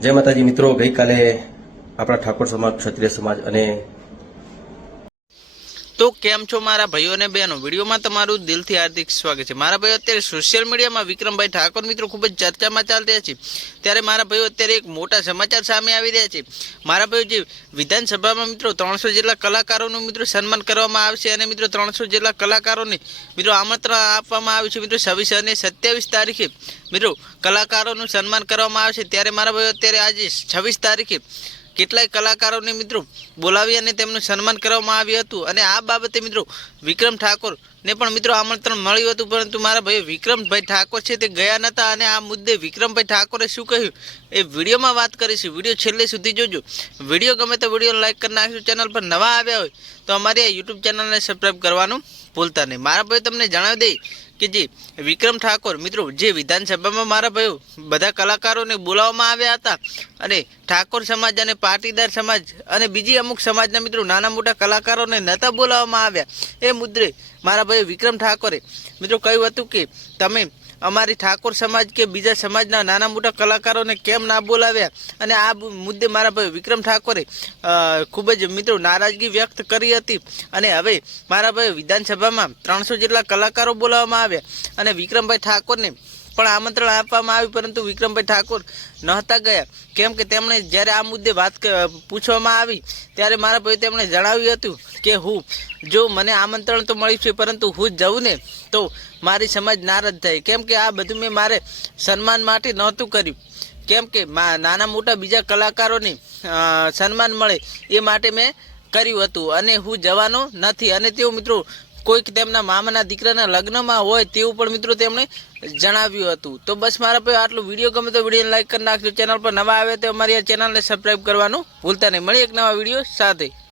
જય માતાજી મિત્રો ગઈકાલે આપણા ઠાકોર સમાજ ક્ષત્રિય સમાજ અને તો કેમ છો મારા ભાઈઓ અને બહેનો? વિડીયોમાં તમારું દિલથી હાર્દિક સ્વાગત છે. મારા ભાઈઓ, અત્યારે સોશિયલ મીડિયામાં વિક્રમભાઈ ઠાકોર મિત્રો ખૂબ જ ચર્ચામાં ચાલી રહ્યા છે. ત્યારે મારા ભાઈઓ અત્યારે એક મોટા સમાચાર સામે આવી રહ્યા છે. મારા ભાઈઓ જે વિધાનસભામાં મિત્રો ત્રણસો જેટલા કલાકારોનું મિત્રો સન્માન કરવામાં આવશે અને મિત્રો ત્રણસો જેટલા કલાકારોને મિત્રો આમંત્રણ આપવામાં આવ્યું છે. મિત્રો છવ્વીસ અને સત્યાવીસ તારીખે મિત્રો કલાકારોનું સન્માન કરવામાં આવશે. ત્યારે મારા ભાઈઓ, અત્યારે આજે છવ્વીસ તારીખે કેટલાય કલાકારોને મિત્રો બોલાવી અને તેમનું સન્માન કરવામાં આવ્યું હતું. અને આ બાબતે મિત્રો વિક્રમ ઠાકોર ને પણ મિત્રો આમંત્રણ મળ્યું હતું. પરંતુ મારા ભાઈ વિક્રમભાઈ ઠાકોર છે તે ગયા નહોતા અને આ મુદ્દે વિક્રમભાઈ ઠાકોરે શું કહ્યું એ વિડીયોમાં વાત કરીશું વીડિયો છેલ્લે સુધી જોજો. વીડિયો ગમે તો વીડિયો લાઇક કરી નાખજો. ચેનલ પર નવા આવ્યા હોય તો અમારી આ યુટ્યુબ ચેનલને સબસ્ક્રાઈબ કરવાનું ભૂલતા નહીં. મારા ભાઈ તમને જણાવી દઈ કે જે, વિક્રમ ઠાકોર, મિત્રો, જે વિધાનસભામાં મારા ભાઈઓ બધા કલાકારોને બોલાવવામાં આવ્યા હતા અને ઠાકોર સમાજ અને પાટીદાર સમાજ અને બીજી અમુક સમાજના મિત્રો નાના મોટા કલાકારોને નહોતા બોલાવવામાં આવ્યા. એ મુદ્દે મારા ભાઈ વિક્રમ ઠાકોરે, મિત્રો, કહ્યું હતું કે તમે અમારી ઠાકોર સમાજ કે બીજા સમાજના નાના મોટા કલાકારોને કેમ ના બોલાવ્યા? અને આ મુદ્દે મારા ભાઈ વિક્રમ ઠાકોરે ખૂબ જ મિત્રો નારાજગી વ્યક્ત કરી હતી. અને હવે મારા ભાઈ વિધાનસભામાં ત્રણસો જેટલા કલાકારો બોલાવવામાં આવ્યા. અને વિક્રમભાઈ ઠાકોરને પણ આમંત્રણ આપવામાં આવ્યું, પરંતુ વિક્રમભાઈ ઠાકોર નહોતા ગયા. કેમ કે તેમણે જ્યારે આ મુદ્દે વાત પૂછવામાં આવી, ત્યારે મારા ભાઈ તેમણે જણાવ્યું હતું કે, હું, જો મને આમંત્રણ તો મળ્યું છે, પરંતુ હું જઉં ને, તો મારી સમજ નારાજ થાય. કેમ કે આ બધું મેં મારે સન્માન માટે નહોતું કર્યું. કેમ કે નાના મોટા બીજા કલાકારોને સન્માન મળે એ માટે મેં કર્યું હતું અને હું જવાનો નથી. અને તેઓ મિત્રો કોઈક તેમના મામાના દીકરાના લગ્નમાં હોય તેવું પણ મિત્રો તેમણે જણાવ્યું હતું. તો બસ મારા ભાઈ આટલું વીડિયો ગમે તો વિડીયોને લાઈક કરી નાખજો. ચેનલ પર નવા આવે તો અમારી આ ચેનલને સબસ્ક્રાઈબ કરવાનું ભૂલતા નહીં. મળી એક નવા વીડિયો સાથે.